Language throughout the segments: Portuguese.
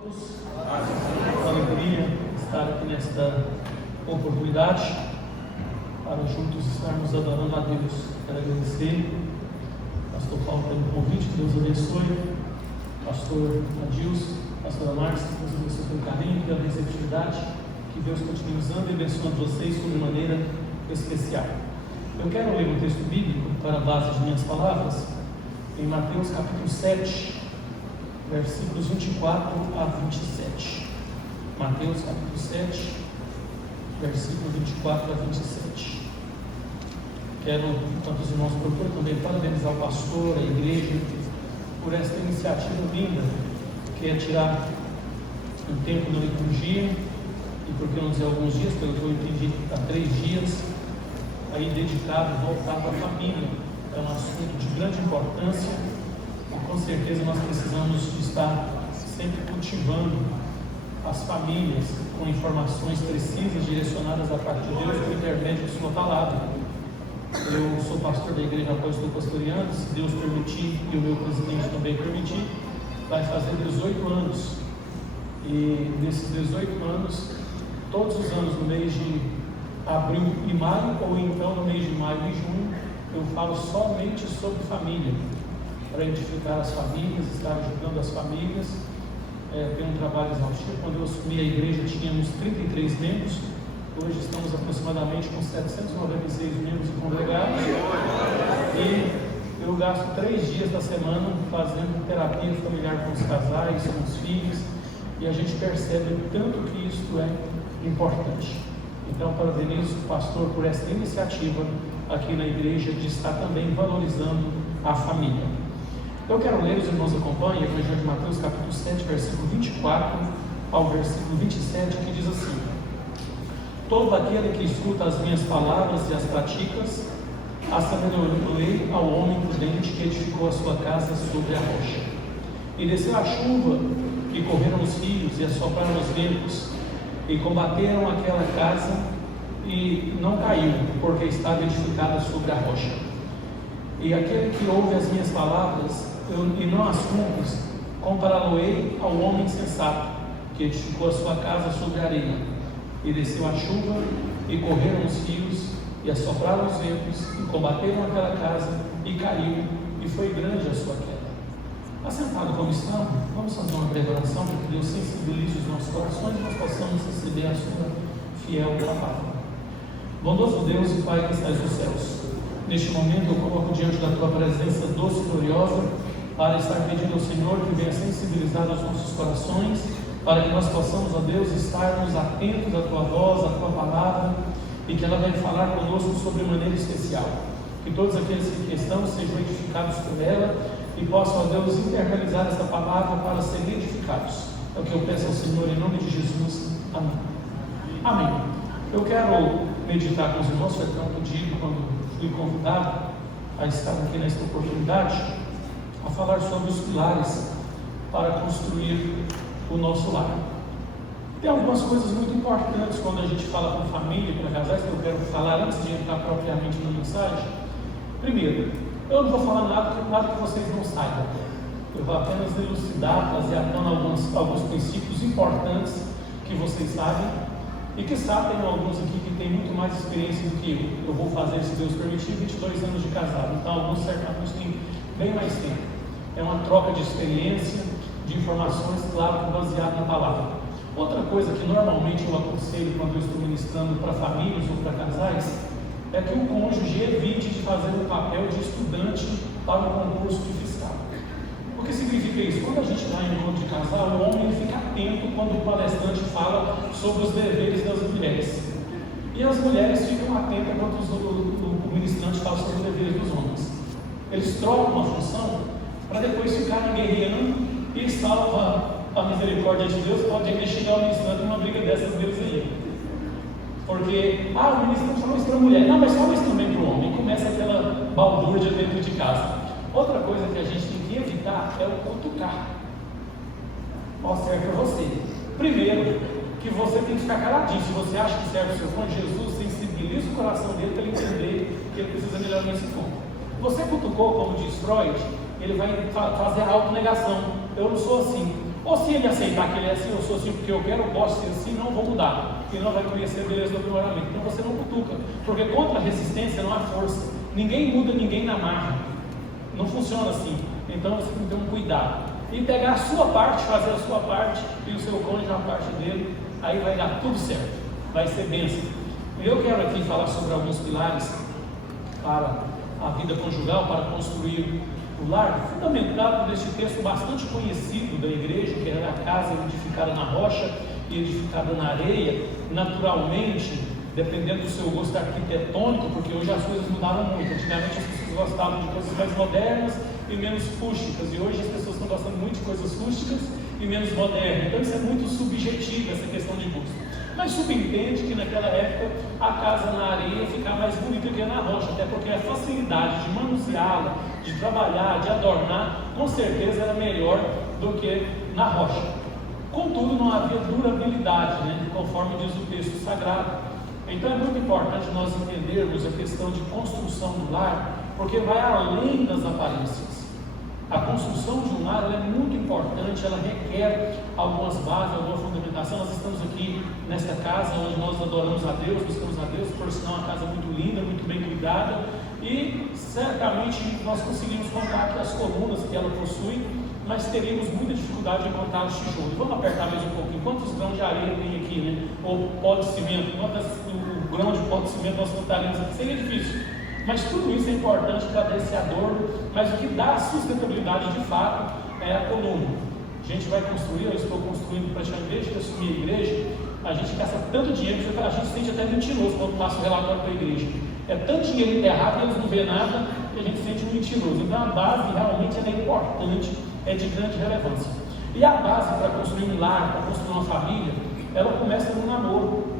todos. Uma alegria estar aqui nesta oportunidade para juntos estarmos adorando a Deus. Quero agradecer Pastor Paulo pelo convite, que Deus abençoe. Pastor Adilson, Pastora Marcia, Deus abençoe pelo carinho, pela receptividade. Que Deus continue usando e abençoando vocês de maneira especial. Eu quero ler um texto bíblico para a base de minhas palavras, em Mateus capítulo 7, versículos 24 a 27. Mateus capítulo 7, versículo 24 a 27. Quero, enquanto os irmãos procuram, também parabenizar o pastor, a igreja, por esta iniciativa linda, que é tirar um tempo da liturgia, e por que não dizer alguns dias, pelo que eu entendi, há 3 dias, aí dedicado, voltado à família. É um assunto de grande importância, e com certeza nós precisamos de estar sempre cultivando as famílias com informações precisas, direcionadas a partir de Deus, por intermédio de sua palavra. Eu sou pastor da igreja após estou pastoreando, se Deus permitir, e o meu presidente também permitir, vai fazer 18 anos, e nesses 18 anos, todos os anos, no mês de abril e maio, ou então no mês de maio e junho, eu falo somente sobre família, para edificar as famílias, estar ajudando as famílias. Tem um trabalho exaustivo. Quando eu assumi a igreja, tínhamos 33 membros, hoje estamos aproximadamente com 796 membros congregados, e eu gasto 3 dias da semana fazendo terapia familiar com os casais, com os filhos, e a gente percebe tanto que isto é importante. Então, parabenizo o pastor por essa iniciativa aqui na igreja de estar também valorizando a família. Eu quero ler, os irmãos acompanhem, o Evangelho de Mateus, capítulo 7, versículo 24 ao versículo 27, que diz assim: todo aquele que escuta as minhas palavras e as pratica, assemelhou-lhe ao homem prudente que edificou a sua casa sobre a rocha. E desceu a chuva, e correram os rios, e assopraram os ventos, e combateram aquela casa, e não caiu, porque estava edificada sobre a rocha. E aquele que ouve as minhas palavras e não as cumpre, compará-lo-ei ao homem sensato, que edificou a sua casa sobre a areia. E desceu a chuva, e correram os rios, e assopraram os ventos, e combateram aquela casa, e caiu, e foi grande a sua queda. Assentado como estamos, vamos fazer uma breve oração para que Deus sensibilize os nossos corações e nós possamos receber a sua fiel palavra. Bondoso Deus e Pai que estás nos céus, neste momento eu coloco diante da tua presença doce e gloriosa, para estar pedindo ao Senhor que venha sensibilizar os nossos corações, para que nós possamos, ó Deus, estarmos atentos à tua voz, à tua palavra, e que ela venha falar conosco sobre maneira especial. Que todos aqueles que aqui estão sejam edificados por ela e possam, ó Deus, internalizar essa palavra para serem edificados. É o que eu peço ao Senhor em nome de Jesus. Amém. Amém. Eu quero meditar com os irmãos, foi até um pedido quando fui convidado a estar aqui nesta oportunidade, a falar sobre os pilares para construir o nosso lar. Tem algumas coisas muito importantes quando a gente fala com família, para casais, que eu quero falar antes de entrar propriamente na mensagem. Primeiro, eu não vou falar nada que vocês não saibam. Eu vou apenas elucidar, trazer à tona alguns princípios importantes que vocês sabem, e que sabem alguns aqui que têm muito mais experiência do que eu. Eu vou fazer, se Deus permitir, 22 anos de casado, então alguns certamente têm bem mais tempo. É uma troca de experiência, de informações, claro, baseada na palavra. Outra coisa que normalmente eu aconselho quando eu estou ministrando para famílias ou para casais, é que o cônjuge evite de fazer o papel de estudante para o concurso de fiscal. O que significa isso? Quando a gente está em grupo de casal, o homem fica atento quando o palestrante fala sobre os deveres das mulheres. E as mulheres ficam atentas quando o ministrante fala sobre os deveres dos homens. Eles trocam uma função para depois ficarem guerreando e salva a misericórdia de Deus. Pode ainda chegar o ministrante numa briga dessas deles aí. Porque, o ministrante falou isso para a mulher. Não, mas fala isso também para o homem. E começa aquela balbúrdia dentro de casa. Outra coisa que a gente tem que evitar é o cutucar. Mostra para você. Primeiro, que você tem que ficar caladinho. Se você acha que serve o seu cônjuge, Jesus sensibiliza o coração dele para ele entender que ele precisa melhorar nesse ponto. Você cutucou, como diz Freud, ele vai fazer a autonegação. Eu não sou assim. Ou se ele aceitar que ele é assim, eu sou assim porque eu quero, eu posso ser assim, não vou mudar, e não vai conhecer a beleza do aprimoramento. Então você não cutuca, porque contra a resistência não há força. Ninguém muda ninguém na marra, não funciona assim. Então você tem que ter um cuidado e pegar a sua parte, fazer a sua parte e o seu cônjuge a parte dele, aí vai dar tudo certo, vai ser bênção. E eu quero aqui falar sobre alguns pilares para a vida conjugal, para construir o lar, fundamentado neste texto bastante conhecido da igreja, que era a casa edificada na rocha e edificada na areia. Naturalmente, dependendo do seu gosto arquitetônico, porque hoje as coisas mudaram muito. Antigamente as pessoas gostavam de coisas mais modernas e menos rústicas, e hoje as pessoas estão gostando muito de coisas rústicas e menos modernas. Então isso é muito subjetivo, essa questão de gosto. Mas subentende que naquela época a casa na areia ficava mais bonita que na rocha, até porque a facilidade de manuseá-la, de trabalhar, de adornar, com certeza era melhor do que na rocha. Contudo, não havia durabilidade, conforme diz o texto sagrado. Então é muito importante nós entendermos a questão de construção do lar, porque vai além das aparências. A construção de um lar ela é muito importante, ela requer algumas bases, alguma fundamentação. Nós estamos aqui nesta casa onde nós adoramos a Deus, buscamos a Deus, por sinal uma casa muito linda, muito bem cuidada, e certamente nós conseguimos contar aqui as colunas que ela possui, mas teríamos muita dificuldade em contar os tijolos. Vamos apertar mais um pouquinho. Quantos grãos de areia tem aqui, ou pó de cimento? O grão de pó de cimento nós contaríamos aqui? Seria difícil. Mas tudo isso é importante para dar esse adorno, mas o que dá sustentabilidade de fato é a coluna. A gente vai construir, eu estou construindo praticamente desde que eu assumi a igreja, a gente gasta tanto dinheiro que a gente se sente até mentiroso quando passa o relatório para a igreja. É tanto dinheiro enterrado, eles não vê nada, que a gente se sente mentiroso. Então a base realmente é importante, é de grande relevância. E a base para construir um lar, para construir uma família, ela começa no namoro.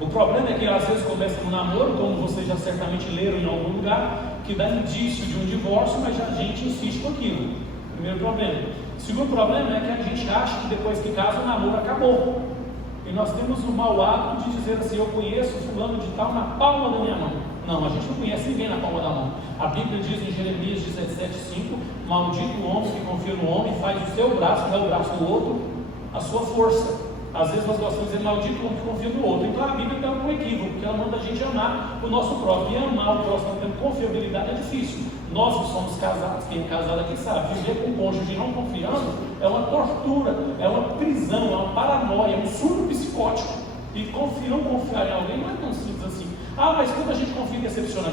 O problema é que às vezes começa no namoro, como vocês já certamente leram em algum lugar, que dá indício de um divórcio, mas a gente insiste com aquilo. Primeiro problema. Segundo problema é que a gente acha que depois que casa o namoro acabou. E nós temos o mau hábito de dizer assim: eu conheço fulano de tal na palma da minha mão. Não, a gente não conhece ninguém na palma da mão. A Bíblia diz em Jeremias 17:5: maldito o homem que confia no homem, faz o seu braço, não é o braço do outro, a sua força. Às vezes nós gostamos de dizer maldito o homem que confia no outro. Então a Bíblia dá um equívoco, porque ela manda a gente amar o nosso próximo. E amar o próximo tendo confiabilidade é difícil. Nós que somos casados, quem é casado aqui sabe, viver com um cônjuge não confiando é uma tortura, é uma prisão, é uma paranoia, é um surto psicótico. E não confiar em alguém não é tão simples assim. Ah, mas quando a gente confia e decepciona,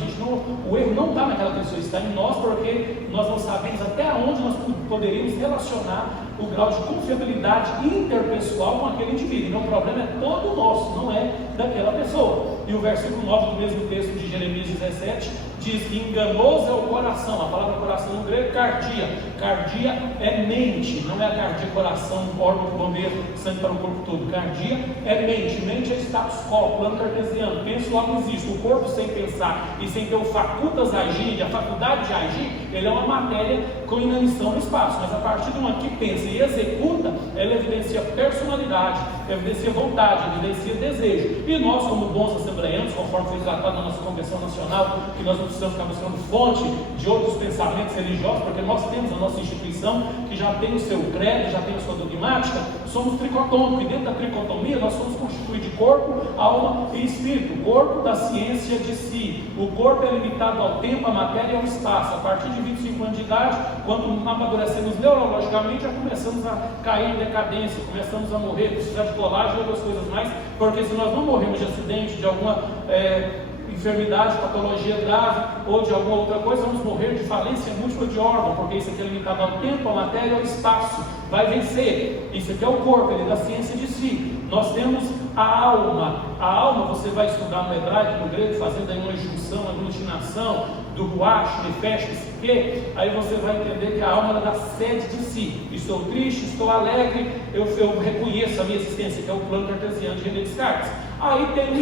o erro não está naquela pessoa, está em nós, porque nós não sabemos até onde nós poderíamos relacionar o grau de confiabilidade interpessoal com aquele indivíduo. Então o problema é todo nosso, não é daquela pessoa. E o versículo 9 do mesmo texto de Jeremias 17 diz que enganoso é o coração. A palavra coração no grego é cardia. Cardia é mente, não é a cardia coração, órgão que bombeia sangue para o corpo todo. Cardia é mente. Mente é status quo, plano cartesiano. Penso logo existe. O corpo sem pensar e sem ter o facultas agir, a faculdade de agir, ele é uma matéria com inanição no espaço. Mas a partir de uma que pensa e executa, ela evidencia personalidade, evidencia vontade, evidencia desejo. E nós, como bons assembleianos, conforme foi tratado na nossa Convenção Nacional, que nós não precisamos ficar buscando fonte de outros pensamentos religiosos, porque nós temos a nossa instituição que já tem o seu credo, já tem a sua dogmática, somos tricotômicos, e dentro da tricotomia nós somos constituídos de corpo, alma e espírito. O corpo da ciência de si, o corpo é limitado ao tempo, à matéria e ao espaço. A partir de 25 anos de idade, quando amadurecemos neurologicamente, já começamos a cair em decadência, começamos a morrer, precisar de colágeno e outras coisas mais, porque se nós não morremos de acidente, de alguma enfermidade, patologia grave ou de alguma outra coisa, vamos morrer de falência múltipla de órgão, porque isso aqui é limitado ao tempo, à matéria e ao espaço. Vai vencer. Isso aqui é o corpo, ele é da ciência de si. Nós temos a alma. A alma você vai estudar no hebraico, no grego, fazendo aí uma junção, uma aglutinação do ruach, nefesh, psique. Aí você vai entender que a alma é da sede de si. Estou triste, estou alegre, eu reconheço a minha existência, que é o plano cartesiano de René Descartes. Aí tem o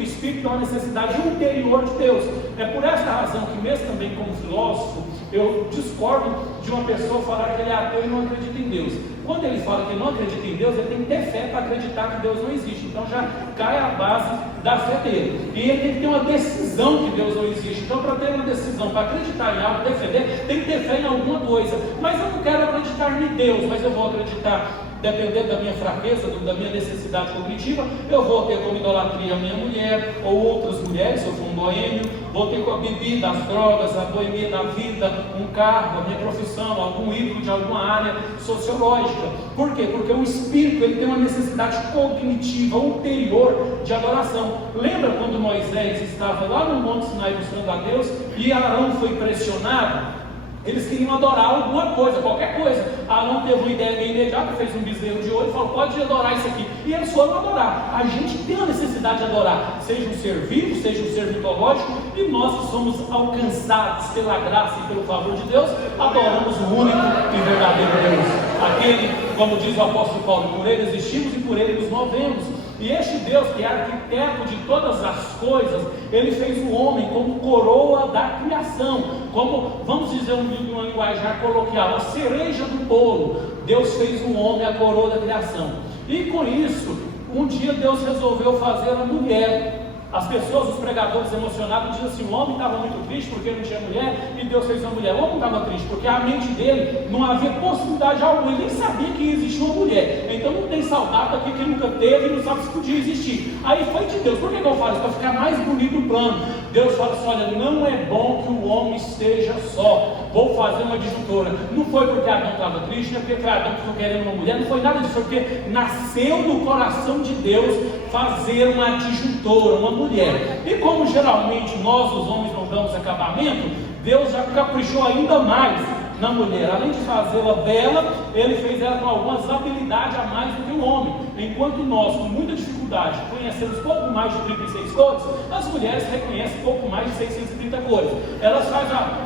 espírito é uma necessidade interior de Deus. É por esta razão que, mesmo também como filósofo, eu discordo de uma pessoa falar que ele é ateu e não acredita em Deus. Quando ele fala que não acredita em Deus, ele tem que ter fé para acreditar que Deus não existe. Então já cai a base da fé dele. E ele tem que ter uma decisão que Deus não existe. Então, para ter uma decisão, para acreditar em algo, defender, tem que ter fé em alguma coisa. Mas eu não quero acreditar em Deus, mas eu vou acreditar dependendo da minha fraqueza, da minha necessidade cognitiva, eu vou ter como idolatria a minha mulher, ou outras mulheres, se eu for um boêmio, vou ter com a bebida, as drogas, a boemia da vida, um carro, a minha profissão, algum ídolo de alguma área sociológica. Por quê? Porque o espírito ele tem uma necessidade cognitiva ulterior de adoração. Lembra quando Moisés estava lá no Monte Sinai buscando a Deus e Arão foi pressionado? Eles queriam adorar alguma coisa, qualquer coisa. Arão teve uma ideia meio imediata, fez um bezerro de ouro e falou: pode adorar isso aqui. E eles foram adorar. A gente tem a necessidade de adorar, seja um ser vivo, seja um ser mitológico, e nós que somos alcançados pela graça e pelo favor de Deus, adoramos o único e verdadeiro Deus. Aquele, como diz o apóstolo Paulo, por ele existimos e por ele nos movemos. E este Deus, que é arquiteto de todas as coisas, ele fez o homem como coroa da criação, como, vamos dizer uma linguajar coloquial, a cereja do bolo. Deus fez o homem a coroa da criação. E com isso, um dia Deus resolveu fazer a mulher. As pessoas, os pregadores emocionados dizem assim: o homem estava muito triste porque não tinha mulher, e Deus fez uma mulher. O homem estava triste porque a mente dele não havia possibilidade alguma, ele nem sabia que existia uma mulher. Então não tem saudade aqui que nunca teve e não sabe se podia existir. Aí foi de Deus. Por que eu falo isso? Para ficar mais bonito o plano. Deus fala assim: olha, não é bom que o homem esteja só, vou fazer uma disjuntora. Não foi porque Adão estava triste, não é porque Adão ficou querendo uma mulher, não foi nada disso, foi porque nasceu no coração de Deus fazer uma disjuntora, uma mulher. E como geralmente nós os homens não damos acabamento, Deus já caprichou ainda mais na mulher. Além de fazê-la bela, ele fez ela com algumas habilidades a mais do que o homem. Enquanto nós, com muita dificuldade, conhecemos pouco mais de 36 cores, as mulheres reconhecem pouco mais de 630 cores. Elas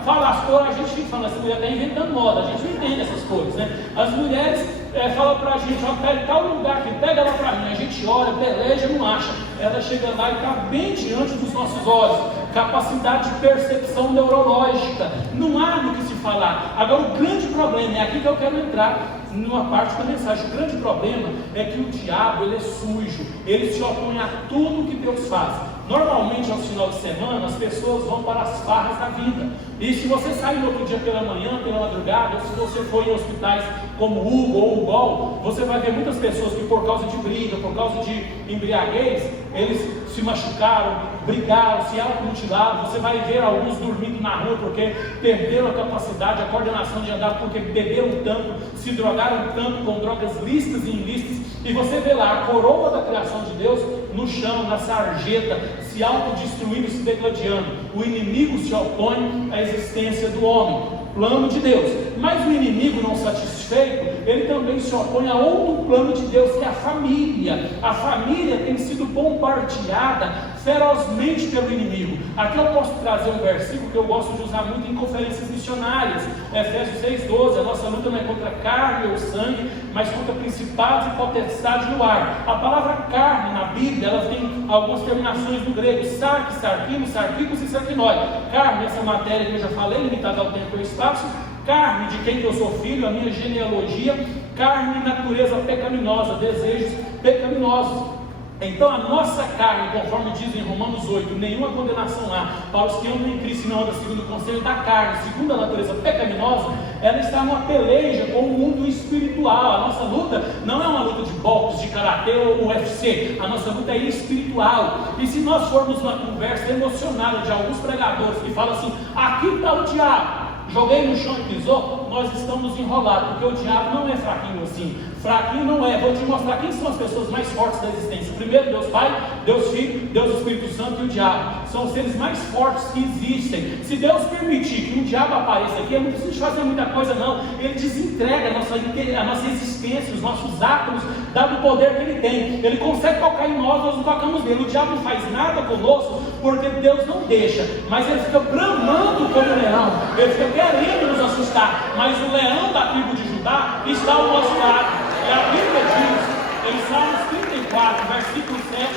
falam as cores, a gente fica falando, essa mulher está inventando moda, a gente não entende essas cores, né? As mulheres falam para a gente: ó, pega tal lugar aqui, pega ela para mim. A gente olha, peleja, não acha. Ela chega lá e está bem diante dos nossos olhos. Capacidade de percepção neurológica, não há do que se falar. Agora o grande problema, é aqui que eu quero entrar numa parte da mensagem. O grande problema é que o diabo, ele é sujo, ele se opõe a tudo que Deus faz. Normalmente aos finais de semana as pessoas vão para as farras da vida, e se você sair no outro dia pela manhã, pela madrugada, ou se você for em hospitais como Hugo ou Ugol, você vai ver muitas pessoas que por causa de briga, por causa de embriaguez, eles se machucaram, brigaram, se automutilaram. Você vai ver alguns dormindo na rua porque perderam a capacidade, a coordenação de andar, porque beberam tanto, se drogaram tanto com drogas lícitas e ilícitas. E você vê lá a coroa da criação de Deus no chão, na sarjeta, se autodestruindo, se degladiando. O inimigo se opõe à existência do homem, plano de Deus. Mas o inimigo, não satisfeito, ele também se opõe a outro plano de Deus, que é a família. A família tem sido bombardeada ferozmente pelo inimigo. Aqui eu posso trazer um versículo que eu gosto de usar muito em conferências missionárias, Efésios 6,12. A nossa luta não é contra a carne ou sangue, mas contra principados e potestades no ar. A palavra carne na Bíblia, ela tem algumas terminações do grego: sark, sarquimo, sarquicos e sarquinói. Carne, essa matéria que eu já falei, limitada ao tempo e ao espaço. Carne, de quem eu sou filho, a minha genealogia. Carne, natureza pecaminosa, desejos pecaminosos. Então a nossa carne, conforme diz em Romanos 8, nenhuma condenação há para os que andam em Cristo e não andam segundo o conselho da carne, segundo a natureza pecaminosa. Ela está numa peleja com o mundo espiritual. A nossa luta não é uma luta de boxe, de karatê ou UFC. A nossa luta é espiritual. E se nós formos uma conversa emocionada de alguns pregadores que falam assim: aqui está o diabo, joguei no chão e pisou, nós estamos enrolados, porque o diabo não é fraquinho assim. Fraquinho não é. Vou te mostrar quem são as pessoas mais fortes da existência. Primeiro, Deus Pai, Deus Filho, Deus Espírito Santo e o diabo. São os seres mais fortes que existem. Se Deus permitir que um diabo apareça aqui, ele não precisa fazer muita coisa não. Ele desentrega a nossa existência, os nossos átomos, dado o poder que ele tem. Ele consegue tocar em nós, nós não tocamos nele. O diabo não faz nada conosco, porque Deus não deixa. Mas ele fica bramando como o leão. Ele fica querendo nos assustar. Mas o leão da tribo de Judá está ao nosso lado. E a Bíblia diz, em Salmos 34, versículo 7,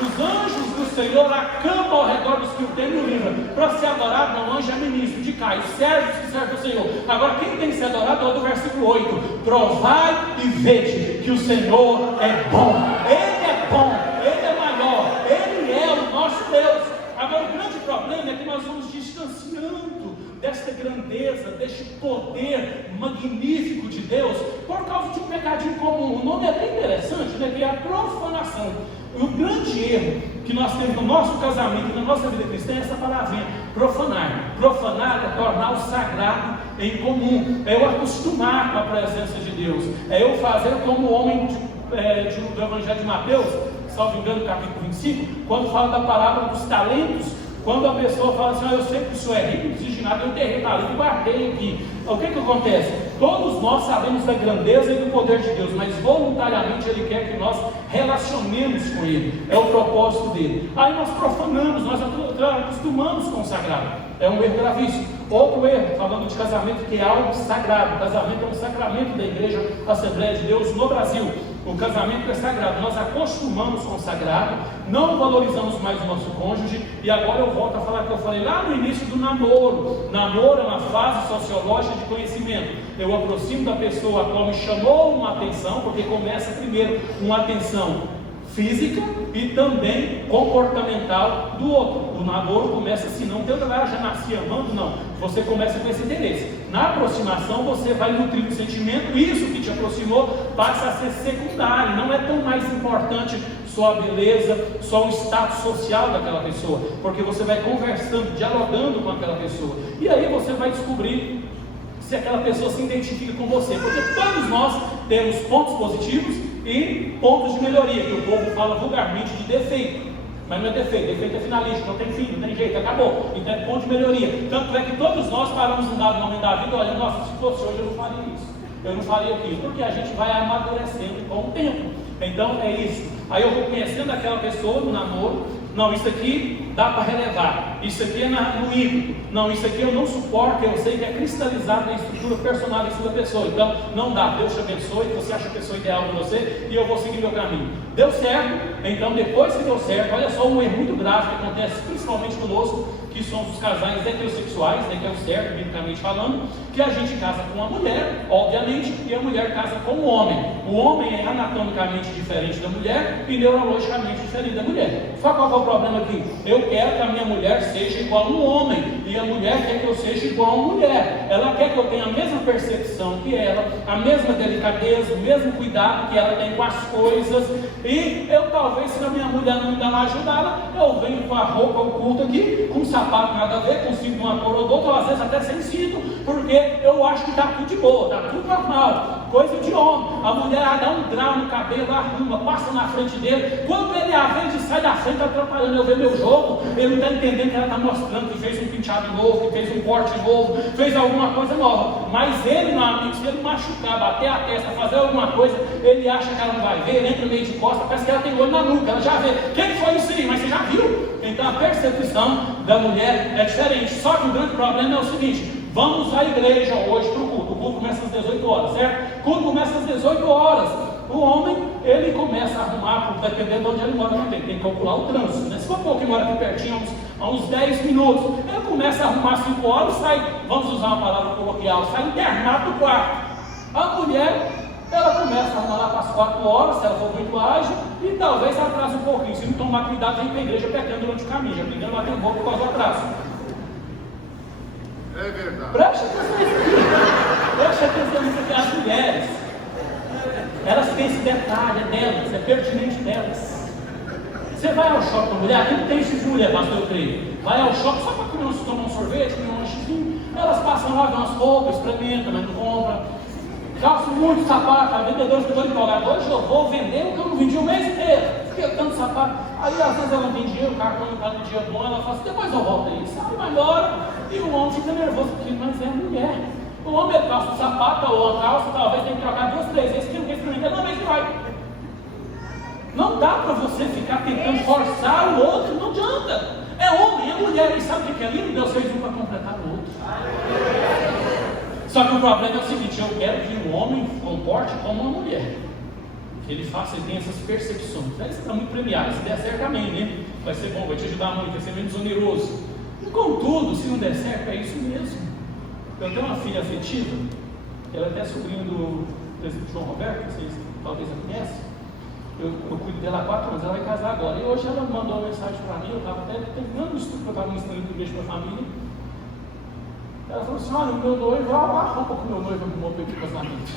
os anjos do Senhor acampam ao redor dos que o temem e o livram. Para ser adorado, não anjo é ministro de cá, os servos que servem o Senhor. Agora, quem tem que ser adorado é o do versículo 8: provai e vede que o Senhor é bom. Ele é bom, Ele é maior, Ele é o nosso Deus. Agora, o grande problema é que nós vamos distanciando desta grandeza, deste poder magnífico de Deus, por causa de um pecadinho comum. O nome é bem interessante, né? Que é a profanação. E o grande erro que nós temos no nosso casamento, na nossa vida cristã, é essa palavrinha, profanar. Profanar é tornar o sagrado em comum, é eu acostumar com a presença de Deus, é eu fazer como o homem do Evangelho de Mateus, salvo engano, capítulo 25, quando fala da palavra dos talentos. Quando a pessoa fala assim, eu sei que o senhor é rico, não preciso de nada, eu terreno ali e guardei aqui. O que acontece? Todos nós sabemos da grandeza e do poder de Deus, mas voluntariamente Ele quer que nós relacionemos com Ele, é o propósito dele. Aí nós profanamos, nós acostumamos com o sagrado, é um erro gravíssimo. Outro erro, falando de casamento, que é algo sagrado. O casamento é um sacramento da Igreja Assembleia de Deus no Brasil. O casamento é sagrado, nós acostumamos com o sagrado, não valorizamos mais o nosso cônjuge. E agora eu volto a falar que eu falei lá no início do namoro. Namoro é uma fase sociológica de conhecimento. Eu aproximo da pessoa a qual me chamou uma atenção, porque começa primeiro uma atenção física e também comportamental do outro. O namoro começa assim, não tem outra, já nasci amando, não. Você começa com esse interesse. Na aproximação você vai nutrindo o sentimento, isso que te aproximou passa a ser secundário, não é tão mais importante só a beleza, só o status social daquela pessoa, porque você vai conversando, dialogando com aquela pessoa, e aí você vai descobrir se aquela pessoa se identifica com você, porque todos nós temos pontos positivos e pontos de melhoria, que o povo fala vulgarmente de defeito, mas não é defeito, defeito é finalista, não tem fim, não tem jeito, acabou, então é ponto de melhoria. Tanto é que todos nós paramos num dado momento da vida, olha, nossa, se fosse hoje eu não faria isso, eu não faria aquilo, porque a gente vai amadurecendo com o tempo. Então é isso, aí eu vou conhecendo aquela pessoa no namoro. Não, isso aqui dá para relevar, isso aqui é no ímpeto, não, isso aqui eu não suporto, eu sei que é cristalizado na estrutura personalista da pessoa, então não dá. Deus te abençoe, você acha a pessoa ideal para você e eu vou seguir meu caminho. Deu certo, então depois que deu certo, olha só um erro muito grave que acontece principalmente conosco, que somos os casais heterossexuais, né, que é o certo, biblicamente falando, que a gente casa com uma mulher, obviamente, e a mulher casa com um homem. O homem é anatomicamente diferente da mulher e neurologicamente diferente da mulher. Só qual é o problema aqui? Eu quero que a minha mulher seja igual a um homem, e a mulher quer que eu seja igual a uma mulher. Ela quer que eu tenha a mesma percepção que ela, a mesma delicadeza, o mesmo cuidado que ela tem com as coisas, e eu talvez, se a minha mulher não me dá uma ajudada, eu venho com a roupa oculta aqui, com sapato nada a ver, com cinto de uma cor ou outra, ou às vezes até sem cinto, porque eu acho que está tudo de boa, está tudo normal, coisa de homem. A mulher dá um grau no cabelo, arruma, passa na frente dele, quando ele a vê, ele sai da frente, está atrapalhando eu ver meu jogo, ele não está entendendo que ela está mostrando que fez um penteado novo, que fez um corte novo, fez alguma coisa nova, mas ele, meu amigo, se ele machucar, bater a testa, fazer alguma coisa, ele acha que ela não vai ver, ele entra meio de costa, parece que ela tem olho na nuca, ela já vê, quem foi isso aí? Mas você já viu? Então a percepção da mulher é diferente. Só que o grande problema é o seguinte: vamos à igreja hoje para o culto. O culto começa às 18 horas, certo? O culto começa às 18 horas. O homem, ele começa a arrumar, dependendo de onde ele mora também, tem que calcular o trânsito, né? Se for pouco que mora aqui pertinho, a uns 10 minutos, ele começa a arrumar 5 horas, sai, vamos usar uma palavra coloquial, sai internado do quarto. A mulher, ela começa a arrumar lá para as 4 horas, se ela for muito ágil, e talvez atrase um pouquinho. Se não tomar cuidado, vem para a igreja pecando durante o caminho, já aprendendo a bater um pouco por causa do atraso. É verdade. Preste atenção nisso aqui. Preste atenção nisso aqui. As mulheres, elas têm esse detalhe, é delas, é pertinente delas. Você vai ao shopping com a mulher, não tem isso de mulher, pastor, eu creio. Vai ao shopping só para tomar um sorvete, comer um lanchezinho. Elas passam lá, vêem umas roupas, experimentam, mas não compram. Calço muito sapato, a vendedora ficou empolgada. Hoje eu vou vender o que eu não vendi o mês inteiro. Fiquei tanto sapato. Aí às vezes ela não tem dinheiro, o cartão não está no dia bom, ela fala assim, depois eu volto aí. Sai, vai embora. E o homem fica nervoso, porque mas é mulher. O homem calça um sapato ou a calça, talvez tem que trocar 2, 3 vezes, que não quer experimentar, não, mas vai. Não dá para você ficar tentando forçar o outro, não adianta. É homem, é mulher, e sabe o que é lindo? Deus fez um para completar o outro. Só que o problema é o seguinte: eu quero que o homem comporte como uma mulher, que ele faça, ele tenha essas percepções. Aí você está muito premiado, se der certo, amém, né? Vai ser bom, vai te ajudar muito, vai ser menos oneroso. Contudo, se não der certo, é isso mesmo. Eu tenho uma filha afetiva, ela é até sobrinha do presidente João Roberto, vocês talvez a conhecem. Eu cuido dela há 4 anos, ela vai casar agora. E hoje ela mandou uma mensagem para mim, eu estava até terminando o estudo que eu estava ministrando no igreja para a família. Ela falou assim: olha, o meu noivo, olha a roupa que o meu noivo arrumou para ir para o casamento.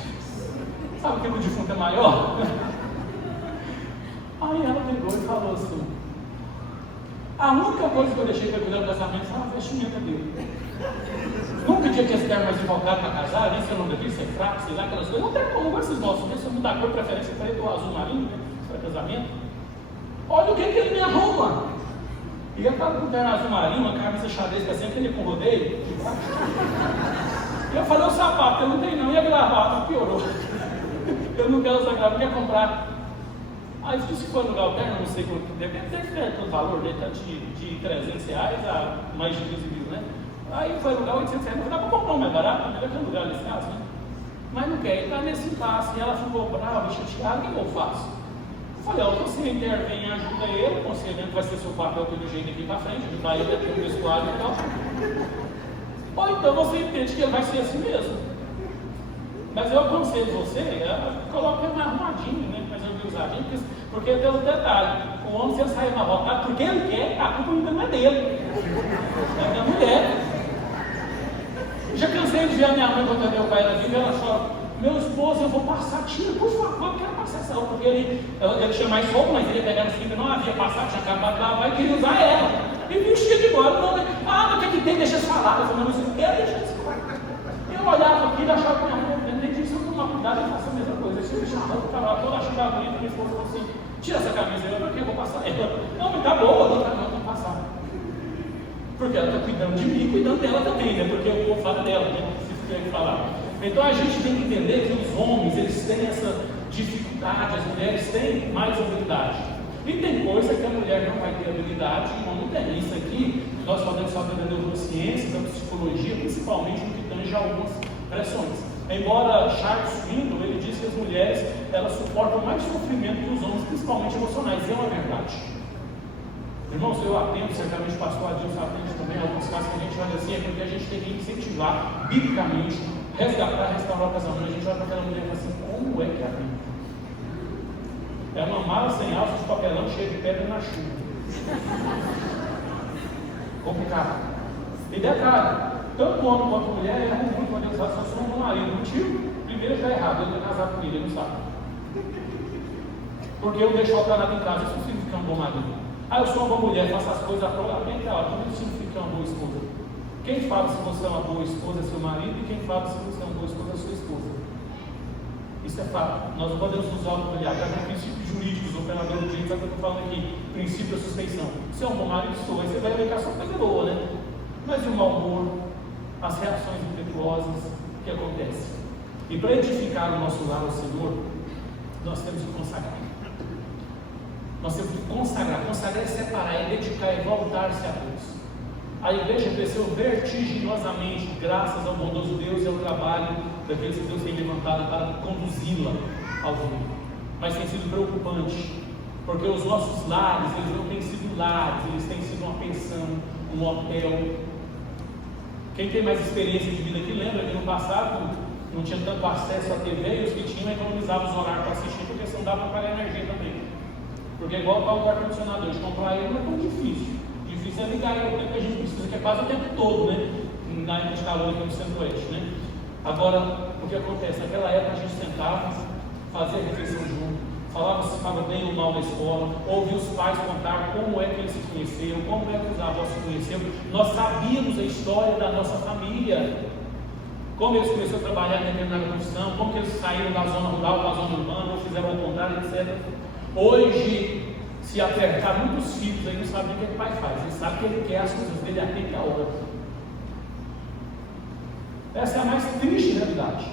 Sabe que o defunto é maior? Aí ela pegou e falou assim: a única coisa que eu deixei para cuidar do casamento foi a vestimenta dele. Nunca tinha que estar mais invocado para casar, nem ser nome disso, ser fraco, sei lá, aquelas coisas. Não tem como esses nossos, né? Se eu mudar a cor, preferência preto ou azul marinho, né? Para casamento. Olha o que ele me arruma. E eu estava com o terno azul marinho, uma camisa xadrez, que é sempre ele com rodeio. E eu falei: o sapato, eu não tenho não, e a gravata, piorou. Eu não quero usar gravata, eu quero comprar. Aí eu disse que foi no lugar terno, não sei quanto, deve ter o valor dele, tá de R$300 a mais de 15 mil, né? Aí foi no lugar R$800, não dá para comprar um mais barato, melhor que um lugar nesse caso, né? Mas não quer, ele está nesse impasse, e ela ficou brava, chateada, o que eu faço? Eu falei: ó, você intervém e ajuda ele, considerando que vai ser seu papel pelo jeito aqui para frente, ajudar ele a ter um vestuário e tal. Ou então você entende que ele vai ser assim mesmo. Mas eu aconselho você, coloque ele mais arrumadinho, né? Mais organizadinho, porque tem um detalhe: o homem, se ele sair amarrotado porque ele quer, a culpa ainda não é dele, é da mulher. Já cansei de ver a minha mãe quando eu dei o pai na vida, ela chora: meu esposo, eu vou passar, tira, por favor, eu quero passar essa roupa, porque ele tinha mais roupa, mas ele ia pegar no fim, não havia passado, tinha acabado de lavar e queria usar ela. E vestia de embora, não, né? Mas o que tem? Deixa eles falar. Eu falei: não, mas eu quero deixar eles falar. Eu olhava aqui e achava que minha mãe, nem disse, eu tomar cuidado e faço a mesma coisa. Se eu deixar a roupa, estava toda achando bonita, minha esposa falou assim: tira essa camisa aí, eu vou passar ela. Não, mas tá boa, não vou passar. Porque ela está cuidando de mim, cuidando dela também, né? Porque o povo fala dela, né? Se tiver que falar. Então a gente tem que entender que os homens, eles têm essa dificuldade, as mulheres têm mais habilidade. E tem coisa que a mulher não vai ter habilidade e o homem tem. Isso aqui, nós podemos fazer da neurociência, da psicologia, principalmente no que tange algumas pressões. Embora Charles Swindoll, ele diz que as mulheres, elas suportam mais sofrimento que os homens, principalmente emocionais. É uma verdade. Irmãos, eu atendo, certamente o pastor Adilson atende também, alguns casos que a gente olha assim, é porque a gente tem que incentivar, biblicamente, resgatar, restaurar o casamento. A gente vai para aquela mulher e fala assim: como é que é a vida? É uma mala sem alça de papelão cheia de pedra na chuva. Complicado. E detalhe: tanto o homem quanto a mulher erram muito quando eles associam com o marido. O motivo, primeiro, está errado, ele está casado com ele, ele não sabe. Porque eu deixo o danado em casa, isso não significa um bom marido. Eu sou uma boa mulher, faço as coisas propriamente, como isso significa uma boa esposa? Quem fala se você é uma boa esposa é seu marido, e quem fala se você é uma boa esposa é sua esposa. Isso é fato. Nós não podemos usar o princípios jurídicos, o operador do direito, sabe o que eu estou falando aqui? Princípio da suspeição. Se é um bom marido, sou, aí você vai ver que é só coisa boa, né? Mas o mau humor, as reações impetuosas, o que acontece? E para edificar o nosso lar ao Senhor, nós temos que consagrar. Nós temos que consagrar. Consagrar é separar, é dedicar, é voltar-se a Deus. A igreja cresceu vertiginosamente, graças ao bondoso Deus e ao trabalho daqueles que Deus tem levantado para conduzi-la ao reino. Mas tem sido preocupante, porque os nossos lares, eles não têm sido lares, eles têm sido uma pensão, um hotel. Quem tem mais experiência de vida aqui lembra que no passado não tinha tanto acesso à TV, e os que tinham economizavam os horários para assistir, porque senão dava para pagar energia também. Porque igual o ar-condicionado, de comprar ele não é tão difícil. Difícil é ligar ele o tempo que a gente precisa, que é quase o tempo todo, né? Na época de calor aqui no Centro-Oeste, né? Agora, o que acontece? Naquela época a gente sentava, fazia refeição junto, falava se estava bem ou mal na escola, ouvia os pais contar como é que eles se conheceram, como é que os avós se conheceram. Nós sabíamos a história da nossa família, como eles começaram a trabalhar em determinada profissão, como que eles saíram da zona rural para a zona urbana, ou fizeram ao contrário, etc. Hoje, se apertar muitos filhos, aí não sabe o que o pai faz. Ele sabe que ele quer as coisas dele até que a hora. Essa é a mais triste realidade.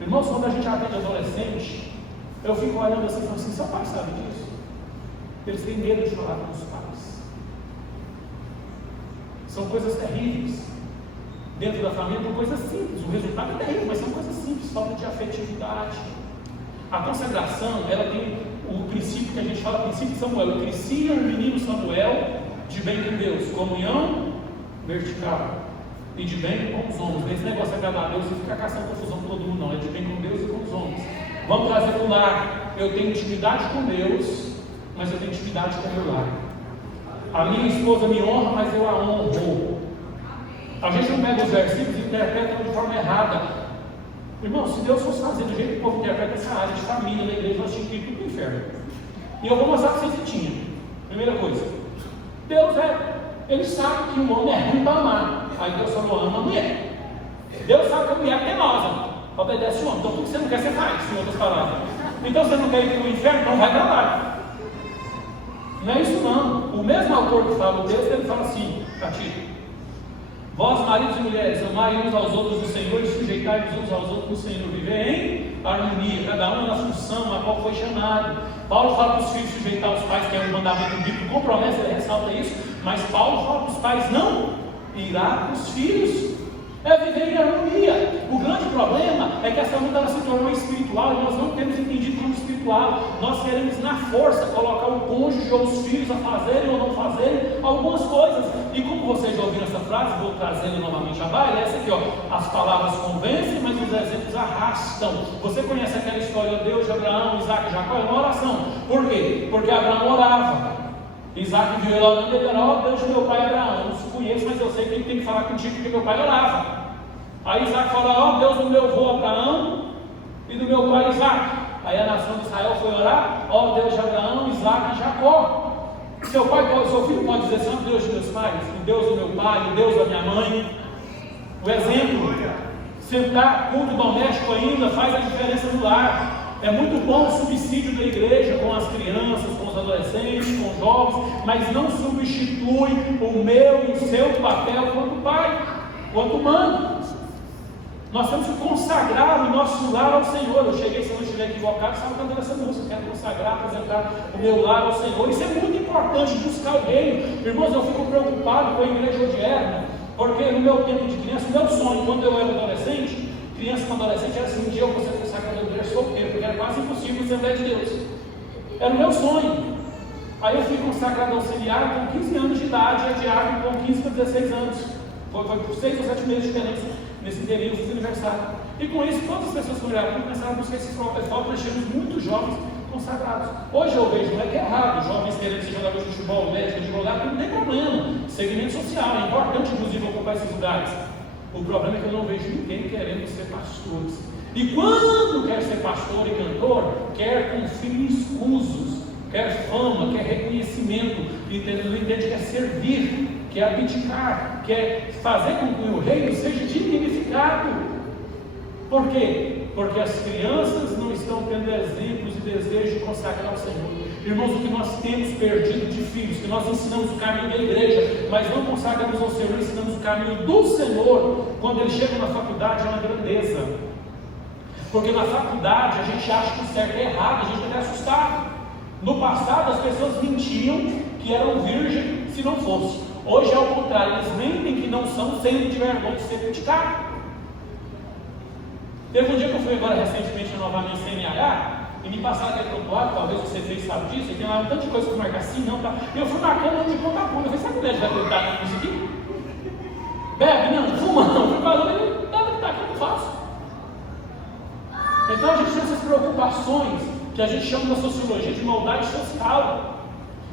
Irmãos, quando a gente atende adolescente, eu fico olhando assim e falo assim: seu pai sabe disso? Eles têm medo de falar com os pais. São coisas terríveis. Dentro da família, são coisas simples. O resultado é terrível, mas são coisas simples, falta de afetividade. A consagração, ela tem o princípio que a gente fala, o princípio de Samuel. Eu crescia o menino Samuel de bem com Deus, comunhão vertical e de bem com os homens. Esse negócio é agradar a Deus e ficar caçando confusão com todo mundo, não. É de bem com Deus e com os homens. Vamos trazer para o lar. Eu tenho intimidade com Deus, mas eu tenho intimidade com o meu lar. A minha esposa me honra, mas eu a honro. A gente não pega os versículos e interpreta de forma errada. Irmão, se Deus fosse fazer do jeito que o povo interpreta essa área de família da igreja, nós tínhamos que ir tudo para o inferno. E eu vou mostrar para vocês que tinha. Primeira coisa, Deus ele sabe que o homem é ruim para amar. Aí Deus falou: ama a mulher. Deus sabe que a mulher é penosa, obedece o homem. Então tudo que você não quer, você faz, em outras palavras. Então você não quer ir para o inferno, então vai para lá. Não é isso não. O mesmo autor que fala o Deus, ele fala assim, Tito: vós, maridos e mulheres, amai uns aos outros no Senhor e sujeitai-vos uns aos outros no Senhor. Viver em harmonia, cada um na função a qual foi chamado. Paulo fala para os filhos sujeitar os pais, que é um mandamento bíblico com promessa, ele ressalta isso. Mas Paulo fala para os pais não irá para os filhos. É viver em harmonia. O grande problema é que essa luta se tornou espiritual e nós não temos entendido como espiritual. Nós queremos na força colocar o cônjuge ou os filhos a fazerem ou não fazerem algumas coisas. E como vocês já ouviram essa frase, vou trazê-la novamente à baila, essa aqui, ó: as palavras convencem, mas os exemplos arrastam. Você conhece aquela história, Deus de Abraão, Isaac e Jacó? É uma oração. Por quê? Porque Abraão orava. Isaac viu ele orando e ele era: ó Deus do meu pai Abraão, eu não te conheço, mas eu sei que ele tem que falar contigo porque meu pai orava. Aí Isaac fala: ó Deus do meu avô Abraão e do meu pai Isaac. Aí a nação de Israel foi orar: ó Deus de Abraão, Isaac e Jacó. Seu filho pode dizer assim: ó Deus de meus pais, o Deus do meu pai, o Deus da minha mãe. O exemplo, sentar culto doméstico ainda faz a diferença no lar. É muito bom o subsídio da igreja com as crianças, com os adolescentes, com os jovens, mas não substitui o meu e o seu papel quanto pai, quanto mãe. Nós temos que consagrar o nosso lar ao Senhor. Eu cheguei, se eu não estiver equivocado, estava cantando essa música: quero consagrar, apresentar o meu lar ao Senhor. Isso é muito importante, buscar o reino. Irmãos, eu fico preocupado com a igreja onde era, porque no meu tempo de criança, o meu sonho, quando eu era adolescente, criança com adolescente, era assim: um dia eu vou ser consagrado à igreja solteiro, porque era quase impossível ser Assembleia de Deus. Era o meu sonho. Aí eu fui consagrado auxiliar com 15 anos de idade, e a diácono com 15 para 16 anos. Foi por 6 ou 7 meses de diferença nesse período, fiz aniversário. E com isso, todas as pessoas que congregaram começaram a buscar esse pessoal, nós tínhamos muitos jovens consagrados. Hoje eu vejo, não é que é errado, jovens querendo ser jogadores de futebol, médicos, advogados, não tem problema. Segmento social, é importante inclusive ocupar esses lugares. O problema é que eu não vejo ninguém querendo ser pastores. E quando quer ser pastor e cantor, quer com fins escusos, quer fama, quer reconhecimento, não entende que é servir, quer abdicar, quer fazer com que o reino seja dignificado. Por quê? Porque as crianças não estão tendo exemplos e desejo de consagrar ao Senhor. Irmãos, o que nós temos perdido de filhos, que nós ensinamos o caminho da igreja, mas não consagramos ao Senhor, ensinamos o caminho do Senhor. Quando eles chegam na faculdade, é uma grandeza. Porque na faculdade a gente acha que o certo é errado, a gente fica assustado. No passado as pessoas mentiam que eram virgens se não fosse. Hoje é o contrário, eles mentem que não são, sendo de vergonha de ser criticado. Teve um dia que eu fui agora recentemente renovar minha CNH e me passaram aquele prontuário, talvez você fez, sabe disso, e tem lá um tanto de coisa para marcar assim, não, tá? E eu fui marcando onde conta pura. Eu falei: será que o médico vai acreditar nisso aqui? Bebe, não, fuma, não, fui falando, ele tá aqui, eu não faço. Então a gente tem essas preocupações que a gente chama na sociologia de maldade social.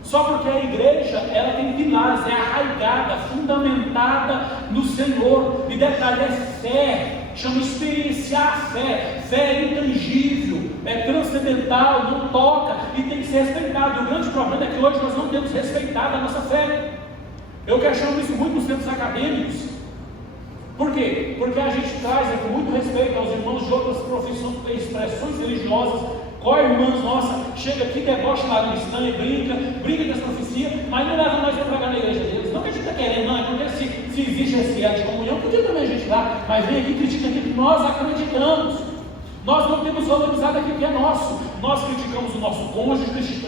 Só porque a igreja, ela tem pilares, é arraigada, fundamentada no Senhor. E detalhe, é fé, chama experienciar a fé. Fé é intangível, é transcendental, não toca e tem que ser respeitado. E o grande problema é que hoje nós não temos respeitado a nossa fé. Eu questiono isso muito nos centros acadêmicos. Por quê? Porque a gente traz com muito respeito aos irmãos de outras profissões, expressões religiosas. Qual irmã nossa chega aqui, debocha lá no stand, brinca com as profecias, mas não leva nós para pregar na igreja deles. Não que a gente está querendo, não, é porque se existe esse ato de comunhão, podia também a gente lá, mas vem aqui e critica aquilo que nós acreditamos. Nós não temos valorizado aquilo que é nosso. Nós criticamos o nosso cônjuge,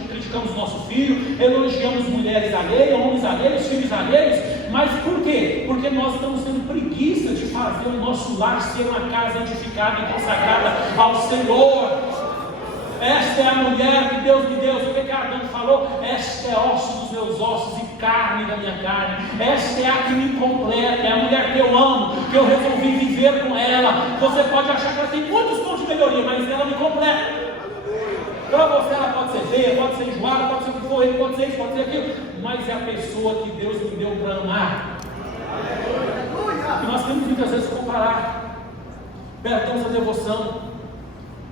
criticamos o nosso filho, elogiamos mulheres alheias, homens alheios, filhos alheios. Mas por quê? Porque nós estamos tendo preguiça de fazer o nosso lar ser uma casa edificada e consagrada ao Senhor. Esta é a mulher que Deus me deu. O que Adão falou? Esta é osso dos meus ossos e carne da minha carne. Esta é a que me completa. É a mulher que eu amo, que eu resolvi viver com ela. Você pode achar que ela tem muitos pontos de melhoria, mas ela me completa. Para você ela pode ser feia, pode ser enjoada, pode ser o que for, pode ser isso, pode ser aquilo, mas é a pessoa que Deus me deu para amar. E nós temos muitas vezes comparar. perdemos a devoção.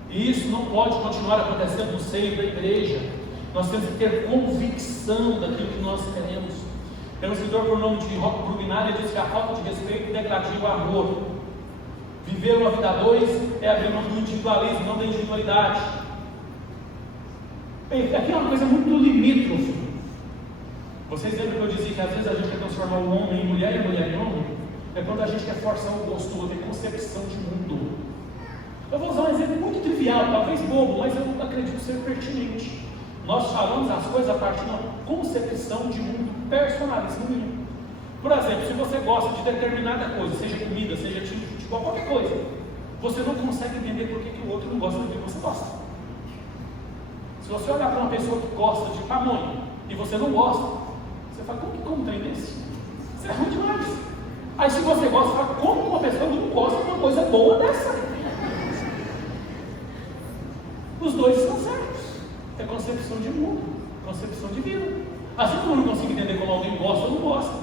E isso não pode continuar acontecendo no seio da igreja. Nós temos que ter convicção daquilo que nós queremos. Tem um escritor por nome de Rocco Brugnari, ele diz que a falta de respeito degradia o amor. Viver uma vida a dois é abrir mão do individualismo, não da individualidade. Aqui é uma coisa muito limítrofe. Vocês lembram que eu dizia que às vezes a gente quer transformar o homem em mulher e a mulher em homem? É quando a gente quer forçar o gosto, ter concepção de mundo. Eu vou usar um exemplo muito trivial, talvez bobo, mas eu acredito ser pertinente. Nós falamos as coisas a partir da concepção de mundo personalíssimo nenhum. Por exemplo, se você gosta de determinada coisa, seja comida, seja time de futebol, qualquer coisa, você não consegue entender por que o outro não gosta daquilo que você gosta. Se você olhar para uma pessoa que gosta de pamonha e você não gosta, você fala, como tem desse? Isso é ruim demais. Aí se você gosta, você fala, como uma pessoa não gosta de uma coisa boa dessa? Os dois estão certos. É concepção de mundo, concepção de vida. Assim como eu não consigo entender como alguém gosta ou não gosta.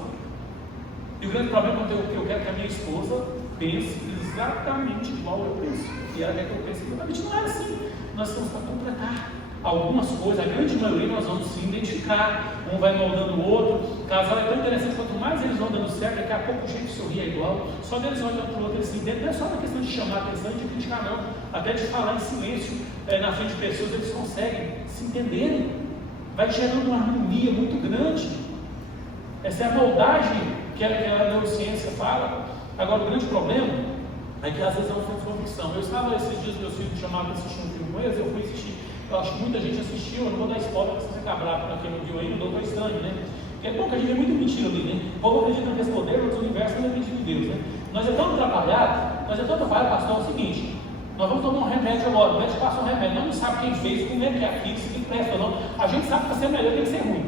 E o grande problema é que eu quero que a minha esposa pense exatamente igual eu penso. E ela quer que eu pense exatamente. Não é assim. Nós estamos para completar. Algumas coisas, a grande maioria nós vamos se identificar. Um vai moldando o outro. O casal é tão interessante, quanto mais eles vão dando certo, daqui a pouco o jeito de sorrir é igual. Só deles olhando para o outro, eles se entendem. Não é só uma questão de chamar a atenção e de criticar, não. Até de falar em silêncio na frente de pessoas, eles conseguem se entenderem. Vai gerando uma harmonia muito grande. Essa é a moldagem que a neurociência fala. Agora, o grande problema é que às vezes é uma falta de convicção. Eu estava esses dias, meus filhos chamaram para assistir um filme com eles, eu fui assistir. Eu acho que muita gente assistiu, eu não vou dar spoiler para você ficar bravo para quem não viu ainda, o Doutor Estranho, né? Porque é bom que a gente vê muito mentira ali, né? O povo acredita no poder, mas o universo não acredita em Deus, né? Nós é tão atrapalhado, pastor, é o seguinte: nós vamos tomar um remédio agora, o médico passa um remédio, nós não sabe quem fez, como é que é aquilo, se presta ou não. A gente sabe que para ser melhor tem que ser ruim.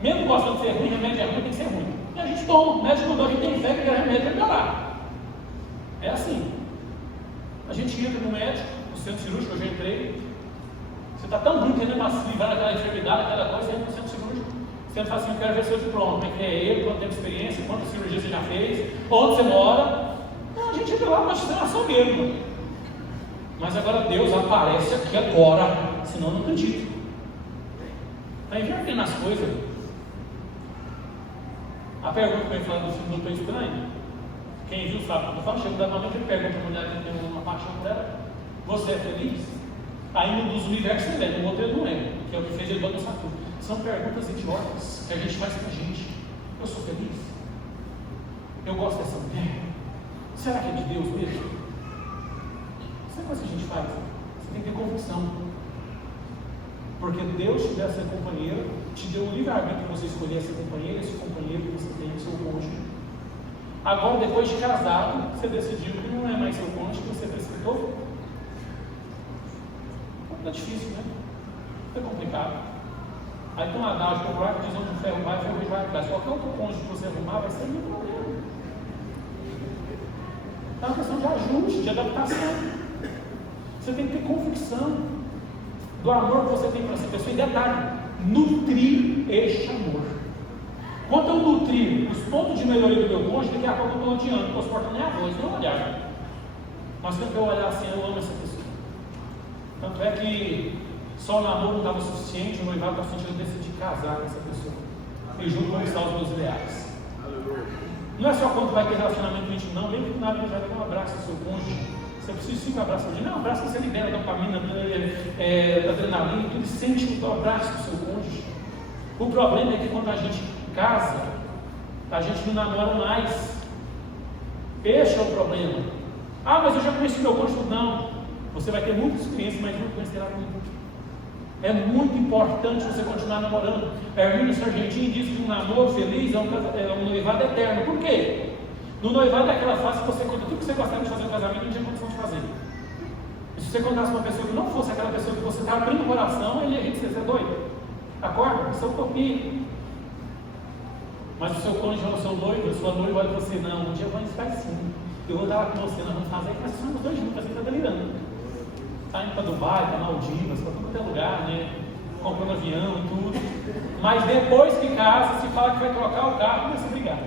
Mesmo gostando de ser ruim, remédio é ruim, tem que ser ruim. E a gente toma, o médico mandou, a gente tem fé que aquele remédio vai melhorar. É assim. A gente entra no médico, no centro cirúrgico, eu já entrei. Você está tão ruim querendo se livrar daquela enfermidade, aquela coisa, você entra no centro cirúrgico. Você fala assim, eu quero ver seu diploma, como é que é ele, quanto tempo de experiência, quantas cirurgias você já fez, onde você mora. Não, a gente entra lá, mas você é açougueiro. Mas agora Deus aparece aqui agora, senão eu não acredito. Está invertendo as coisas. A pergunta que eu ia falar do filme Doutor Estranho, quem viu sabe quando eu falo, chega da mamãe que pergunta para a mulher que tem uma paixão por ela: você é feliz? Aí um dos universos ele é, no outro ele não é, que é o que fez ele bagunçar tudo. São perguntas idiotas que a gente faz pra gente. Eu sou feliz? Eu gosto dessa mulher? Será que é de Deus mesmo? Isso é coisa que a gente faz. Você tem que ter convicção. Porque Deus te deu essa companheira, te deu o livre-arbítrio que você escolher essa companheira, esse companheiro que você tem, o seu cônjuge. Agora, depois de casado, você decidiu que não é mais seu cônjuge, que você precipitou. É difícil, né? É complicado. Aí tem um adágio popular que diz: onde o ferro vai, o ferro vai atrás. Qualquer outro cônjuge que você arrumar vai ser muito problema. É uma questão de ajuste, de adaptação. Você tem que ter convicção do amor que você tem por essa pessoa. E detalhe, nutrir este amor. Quando eu nutrir os pontos de melhoria do meu cônjuge, daqui a pouco eu estou odiando, não estou suportando nem a voz, nem o olhar. Mas quando eu olhar assim, eu amo essa pessoa. Tanto é que só o namoro não estava suficiente, o noivado estava suficiente, eu decidi casar com essa pessoa. E junto conquistar os meus ideais. Não é só quando vai ter relacionamento íntimo, não. Mesmo que na vida já dê um abraço ao seu cônjuge. Você precisa sim um abraço ao dia. Não, um abraço que você libera dopamina, adrenalina, tudo, sente o abraço do seu cônjuge. O problema é que quando a gente casa, a gente não namora mais. Este é o problema. Ah, mas eu já conheci meu cônjuge. Não. Você vai ter muita experiência, mas não conhecerá muito. É muito importante você continuar namorando. Hermínio Sargentini diz que um namoro feliz é um noivado eterno. Por quê? No noivado é aquela fase que você conta tudo que você gostaria de fazer no casamento e não tinha condição de fazer. E se você contasse para uma pessoa que não fosse aquela pessoa que você está abrindo o coração, ele ia rir de você é doido. Acorda, isso é utopia. Mas o seu cônjuge ou o seu noivo, a sua noiva olha para você: não, um dia vamos estar sim. Eu vou estar lá com você, nós vamos fazer, mas somos dois juntos, assim, está delirando. Está indo para Dubai, para Maldivas, para todo lugar, né? Comprando avião e tudo. Mas depois que casa, se fala que vai trocar o carro, começa a brigar.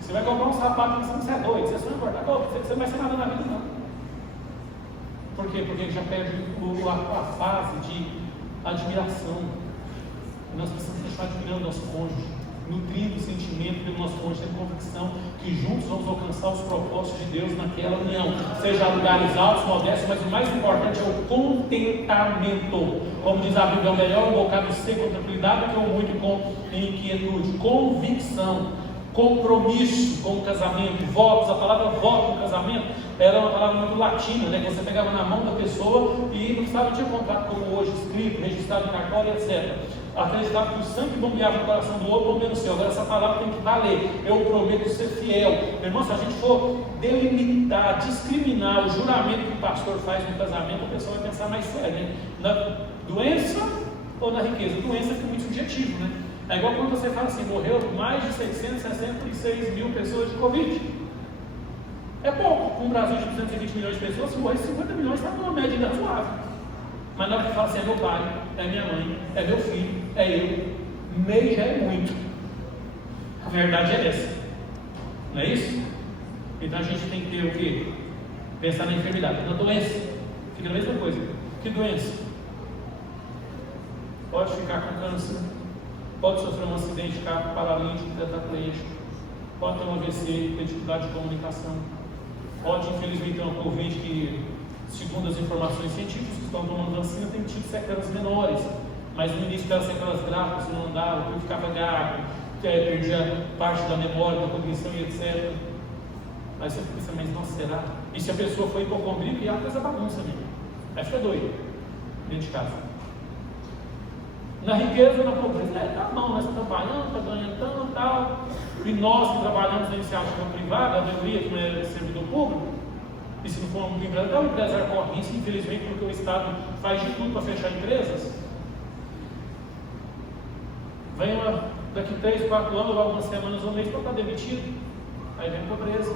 Você vai comprar um sapato, você não é doido, você só não importa. Você não vai ser nada na vida, não. Por quê? Porque ele já perde a fase de admiração. Nós precisamos continuar admirando o nosso cônjuge, nutrindo o sentimento pelo nosso cônjuge, tendo convicção que juntos vamos alcançar os propósitos de Deus naquela união, seja lugares altos, modestos, mas o mais importante é o contentamento. Como diz a Bíblia, é melhor um bocado seco com tranquilidade do que um muito com inquietude. Convicção, compromisso com o casamento, votos. A palavra voto no casamento era uma palavra muito latina, né? Que você pegava na mão da pessoa e não precisava de um contrato como hoje, escrito, registrado em cartório, etc. Acreditava que o sangue bombeava no coração do outro, bombeia no seu. Agora essa palavra tem que valer. Eu prometo ser fiel. Meu irmão, se a gente for delimitar, discriminar o juramento que o pastor faz no casamento, a pessoa vai pensar mais sério, né? Na doença ou na riqueza? Doença fica muito subjetivo, né? É igual quando você fala assim, morreu mais de 666 mil pessoas de Covid. É pouco. Com um Brasil de 220 milhões de pessoas, se morrer 50 milhões, está numa média razoável. Mas na hora que fala assim, é meu pai, é minha mãe, é meu filho, é eu, meio já é muito. A verdade é essa. Não é isso? Então a gente tem que ter o quê? Pensar na enfermidade, na doença. Fica a mesma coisa. Que doença? Pode ficar com câncer, pode sofrer um acidente de carro paralítico, tetraplégico, pode ter um AVC, ter dificuldade de comunicação, pode infelizmente ter uma Covid que, segundo as informações científicas que estão tomando vacina, tem tido sequelas menores, mas no início eram sequelas graves, você não andava, eu ficava gago, perdia parte da memória, da cognição e etc. Aí você pensa, mas não será? E se a pessoa for hipocondríaca, é uma coisa bagunça mesmo. Aí fica doido, dentro de casa. Na riqueza, na pobreza, tá bom, nós estamos trabalhando, está ganhando tanto, tal. E nós que trabalhamos na iniciativa privada, a maioria que não é servidor público, e se não for um empresário, o empresário corre risco, infelizmente, porque o Estado faz de tudo para fechar empresas. Vem daqui 3, 4 anos, ou algumas semanas ou mês, para estar demitido. Aí vem a pobreza,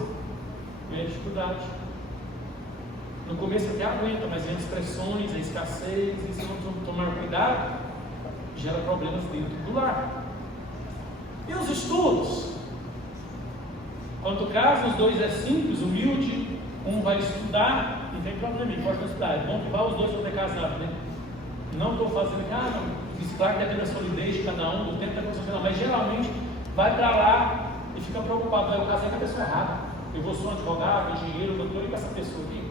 vem a dificuldade. No começo até aguenta, mas vem as pressões, a escassez, e se não tomar cuidado, gera problemas dentro do lar. E os estudos? Quanto caso, os dois é simples, humilde, um vai estudar, não tem problema, importa estudar. É bom que vá os dois para ter casado, né? Não estou fazendo, claro que depende da solidez de cada um, do tempo que está acontecendo, mas geralmente vai para lá e fica preocupado. Eu casei com a pessoa errada, eu vou ser um advogado, engenheiro, doutor, e com essa pessoa aqui.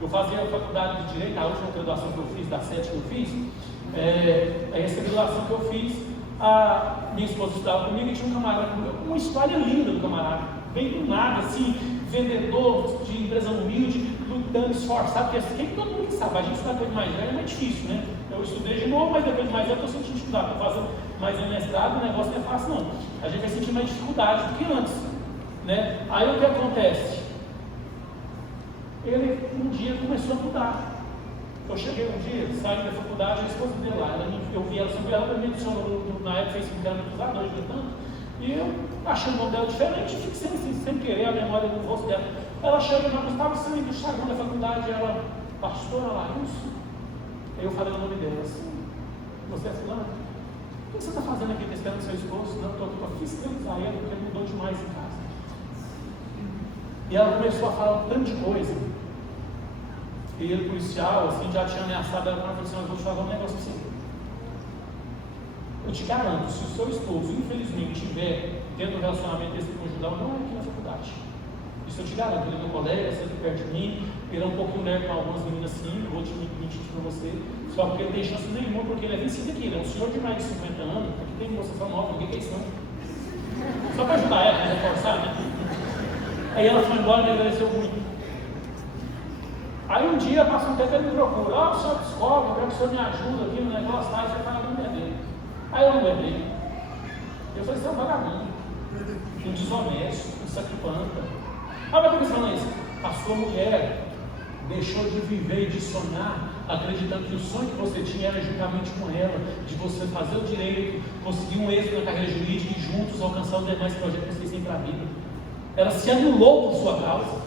Eu fazia a faculdade de Direito, a última graduação que eu fiz, da 7 que eu fiz, essa graduação que eu fiz, a minha esposa estudava comigo e tinha um camarada comigo, uma história linda do camarada, bem do nada, assim, vendedor de empresa humilde, lutando, esforçado, porque quem todo mundo sabe, a gente estudar depois de mais velho é mais difícil, né? Eu estudei de novo, mas depois de mais velho eu estou sentindo dificuldade, estou fazendo mais um mestrado, o negócio não é fácil não, a gente vai sentir mais dificuldade do que antes, né? Aí o que acontece? Ele um dia começou a mudar. Eu cheguei um dia, saí da faculdade, a esposa dele lá, eu vi ela, ela me adicionou na época, fez 5 anos dos dois, tanto, e eu achei o nome dela diferente, fiquei sem querer a memória do rosto dela. Ela chegou, nós estávamos saindo do chagão da faculdade, ela, pastora Laís, aí eu falei o nome dela, assim, você é fulana? O que você está fazendo aqui, está esperando seu esposo? Não, estou aqui para fiscalizar ele, porque ele mudou demais em casa. E ela começou a falar um tanto de coisa. E ele, policial, assim, já tinha ameaçado ela, falou assim, eu vou te falar um negócio assim. Eu te garanto, se o seu esposo, infelizmente, estiver tendo um relacionamento desse conjugal, não é aqui na faculdade. Isso eu te garanto, ele é meu colega, sempre perto de mim, ele é um pouquinho lerdo com algumas meninas assim, eu vou te mentir para você, só porque ele tem chance nenhuma, porque ele é vencido aqui, ele é um senhor de mais de 50 anos, aqui tem moça só nova, ninguém quer isso não. Só para ajudar ela, para reforçar, né? Aí ela foi embora e me agradeceu muito. Aí um dia, passa um tempo, ele me procura, o senhor psicólogo, eu quero que o senhor me ajuda aqui no negócio, tá? E você fala, não é dele. Aí eu não aguentei. Eu falei, você é um vagabundo, um desonesto, um sacripanta. Ah, mas por que você fala isso? A sua mulher deixou de viver e de sonhar, acreditando que o sonho que você tinha era juntamente com ela, de você fazer o direito, conseguir um êxito na carreira jurídica e juntos alcançar os demais projetos que vocês têm para a vida. Ela se anulou por sua causa.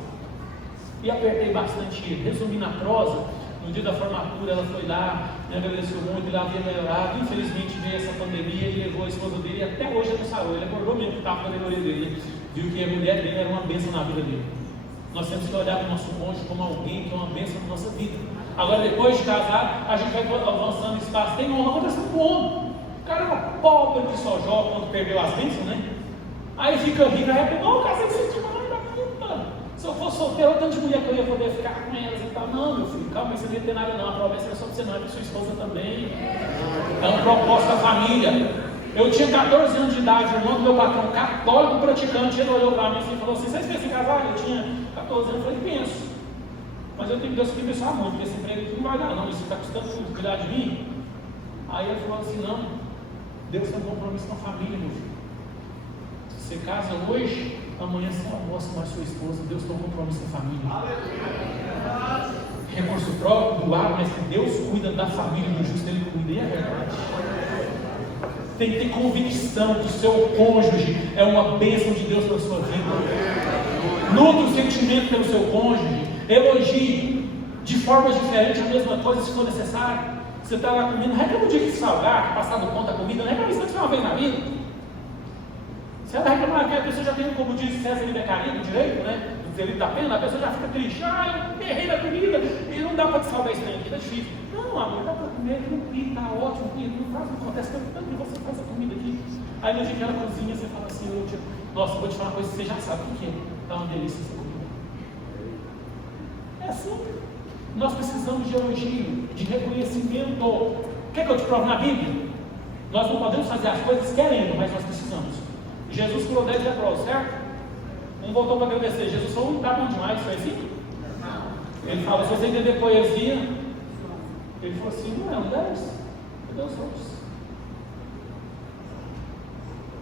E apertei bastante ele. Resumindo a prosa, no dia da formatura ela foi lá, me agradeceu muito, ele havia melhorado. Infelizmente veio essa pandemia e levou a esposa dele e até hoje ele não sarou. Ele acordou mesmo que estava na orelha dele, viu que a mulher dele era uma bênção na vida dele. Nós temos que olhar para o nosso cônjuge como alguém que é uma bênção na nossa vida. Agora, depois de casar, a gente vai avançando espaço. Tem uma acontecendo com o homem. O cara era pobre que só joga quando perdeu as bênçãos, né? Aí fica rico, arrependeu. Não, casei com esse tipo, não, se eu fosse solteiro, tanto de mulher que eu ia poder ficar com elas e tal. Não, meu filho, calma, você não ia ter nada não. A promessa era só para você, não, é para sua esposa também. É um propósito da família. Eu tinha 14 anos de idade, o irmão do meu patrão, católico praticante, ele olhou para mim e falou assim: vocês pensam em casar? Eu tinha 14 anos, eu falei: penso. Mas eu tenho Deus que me abençoar muito, porque esse emprego não vai dar, não. Isso está custando tudo, cuidar de mim. Aí ele falou assim: não, Deus tem um compromisso com a família, meu filho. Você casa hoje, amanhã você almoça com a sua esposa. Deus tem um compromisso com a família. Recurso próprio, do lado, mas que Deus cuida da família, do justo ele cuida, e é verdade. Tem que ter convicção que o seu cônjuge é uma bênção de Deus para a sua vida. Nutre o sentimento pelo seu cônjuge. Elogie de formas diferentes a mesma coisa se for necessário. Você está lá comendo, não reclama o dia que salgar, que passar do ponto da comida, não reclama isso que uma vez na vida. Se ela reclamar que a pessoa já tem, como diz César e Beccaria, do direito, né? Do direito da pena, a pessoa já fica triste. Eu errei na comida e não dá para te salvar isso aqui, é difícil. Não, amor, dá para comer, não está ótimo, não faz, não acontece tanto que você faz a comida aqui. Aí no dia que ela cozinha, você fala assim: nossa, vou te falar uma coisa que você já sabe o que é. Está uma delícia essa comida. É assim. Nós precisamos de elogio, de reconhecimento. Quer que eu te prove na Bíblia? Nós não podemos fazer as coisas querendo, mas nós precisamos. Jesus curou 10 leprosos, certo? Um voltou para agradecer. Jesus falou: não está bom demais, foi assim? Ele fala: se você entender poesia, ele falou assim: não é um 10, cadê os outros?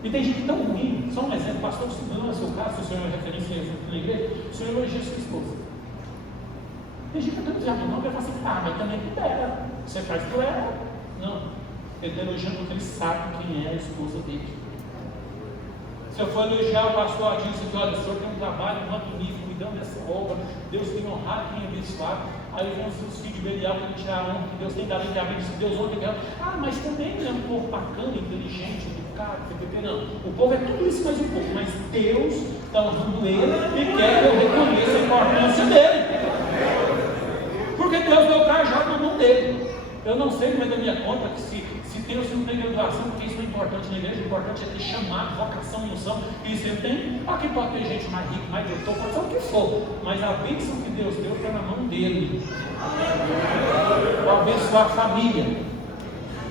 E tem gente tão ruim, só um exemplo, pastor, não é o seu caso, se o senhor é referência na igreja, o senhor elogia a sua esposa. Tem gente que não diabo não, vai falar assim: mas também pudera, você faz por ela. Não, ele está elogiando porque ele sabe quem é a esposa dele. Se eu for elogiar o pastor Adilson, que olha, o senhor tem um trabalho magnífico, cuidando dessa obra, Deus tem honrado quem abençoado. Aí vão os filhos de Belial para tirar a honra que Deus tem dado entre a bênção, Deus honra que mas também é um povo bacana, inteligente, educado, não. O povo é tudo isso mais um pouco, mas Deus está honrando ele e quer que eu reconheça a importância dele. Porque Deus deu o cajado na mão dele. Eu não sei, mas da minha conta que se Deus não tem graduação, porque isso não é importante na igreja, o importante é ter chamado, vocação e unção, e isso ele tem. Aqui pode ter gente mais rica, mais doutor, pode ser o que for, mas a bênção que Deus deu está na mão dele. Para abençoar a família.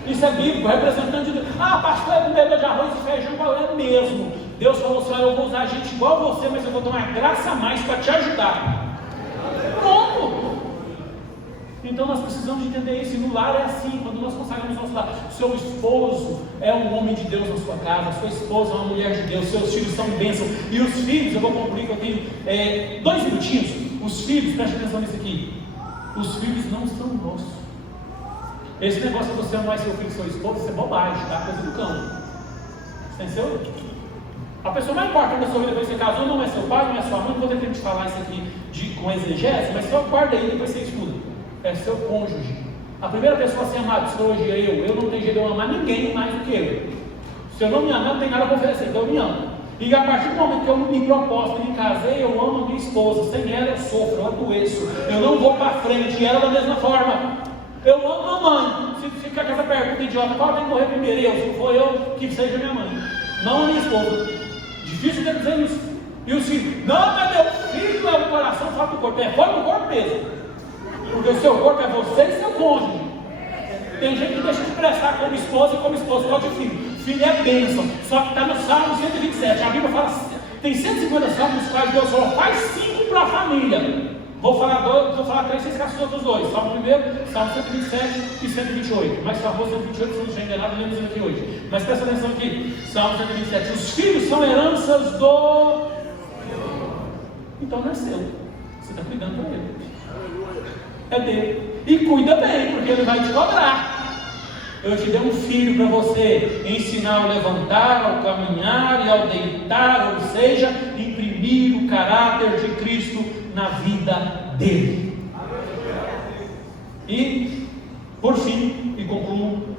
Isso é bíblico, representante de Deus. Pastor, é comedor de arroz e feijão, é mesmo. Deus falou assim: eu vou usar gente igual a você, mas eu vou dar uma graça a mais para te ajudar. Pronto. Então nós precisamos entender isso. E no lar é assim, quando nós consagramos nosso lar. Seu esposo é um homem de Deus na sua casa, sua esposa é uma mulher de Deus, seus filhos são bênçãos. E os filhos, eu vou concluir que eu tenho 2 minutinhos. Os filhos, preste atenção nisso aqui. Os filhos não são nossos. Esse negócio de você amar seu filho e sua esposa, isso é bobagem, tá? Coisa do cão. Entendeu? A pessoa mais importante da sua vida depois que você casou não é seu pai, não é sua mãe. Não vou ter tempo de falar isso aqui com exegese, mas só guarda aí, depois você estuda. É seu cônjuge. A primeira pessoa a ser amada, psicologia, eu não tenho jeito de eu amar ninguém mais do que eu. Se eu não me amar, não tem nada para oferecer, então eu me amo. E a partir do momento que eu me proposto, me casei, eu amo a minha esposa. Sem ela eu sofro, eu adoeço. Eu não vou para frente, e ela da mesma forma. Eu amo a mãe. Se fica com essa pergunta idiota: qual tem que morrer primeiro? Se não for eu, que seja minha mãe. Não a minha esposa. Difícil de dizer isso. E os filhos: não, mas meu filho é o coração fora do corpo. É fora do corpo mesmo. Porque o seu corpo é você e seu cônjuge. Tem gente que deixa de prestar como esposa e como esposo pode filho. Filho é bênção. Só que está no Salmo 127. A Bíblia fala: tem 150 salmos nos quais Deus falou: faz 5 para a família. Vou falar 3, vocês caçam os outros 2. Salmo 1, Salmo 127 e 128. Mais famoso 128, se não estiver enganado, lemos aqui hoje. Mas presta atenção aqui. Salmo 127. Os filhos são heranças do... Então não é seu. Você está cuidando para ele. É dele. E cuida bem, porque ele vai te cobrar. Eu te dei um filho para você ensinar ao levantar, ao caminhar e ao deitar, ou seja, imprimir o caráter de Cristo na vida dele. E, por fim, e concluo,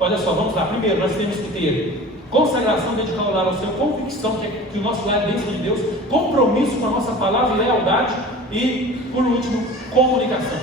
olha só, vamos lá. Primeiro, nós temos que ter Consagração, dedicar o lar ao Senhor. Convicção que o nosso lar é bênção de Deus. Compromisso com a nossa palavra e lealdade. E, por último, comunicação.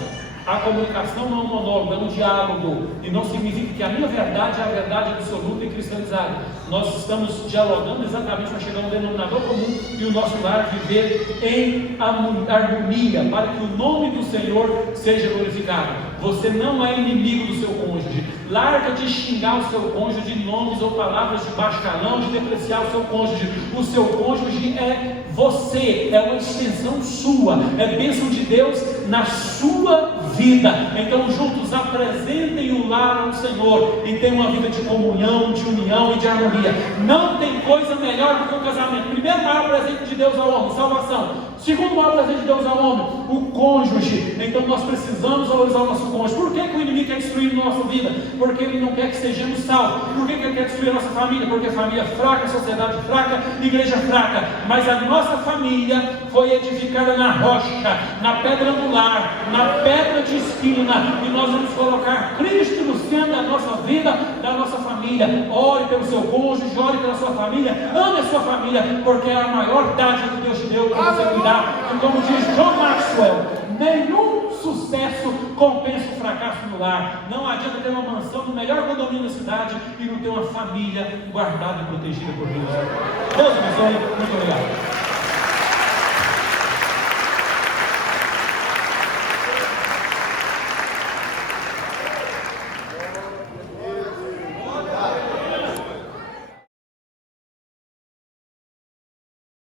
A comunicação não é um monólogo, é um diálogo. E não significa que a minha verdade é a verdade absoluta e cristalizada. Nós estamos dialogando exatamente para chegar a um denominador comum e o nosso lar viver em harmonia, para que o nome do Senhor seja glorificado. Você não é inimigo do seu cônjuge. Larga de xingar o seu cônjuge de nomes ou palavras de baixo calão, de depreciar o seu cônjuge. O seu cônjuge é você, é uma extensão sua, é bênção de Deus na sua vida. Então juntos apresentem o lar ao Senhor e tenham uma vida de comunhão, de união e de harmonia. Não tem coisa melhor do que o casamento. Primeiro maior presente de Deus ao homem, salvação. Segundo maior presente de Deus ao homem, o cônjuge. Então nós precisamos valorizar o nosso cônjuge. Por que o inimigo quer destruir a nossa vida? Porque ele não quer que sejamos salvos. Por que ele quer destruir a nossa família? Porque a família é fraca, a sociedade fraca, a igreja fraca. Mas a nossa família foi edificada na rocha, na pedra angular, na pedra de esquina. E nós vamos colocar Cristo no centro da nossa vida, da nossa família. Ore pelo seu cônjuge, ore pela sua família, ame a sua família, porque é a maior dádiva que Deus te deu para você cuidar. E como diz John Maxwell, nenhum sucesso compensa o fracasso no lar. Não adianta ter uma mansão no melhor condomínio da cidade e não ter uma família guardada e protegida por Deus. Deus abençoe. Muito obrigado.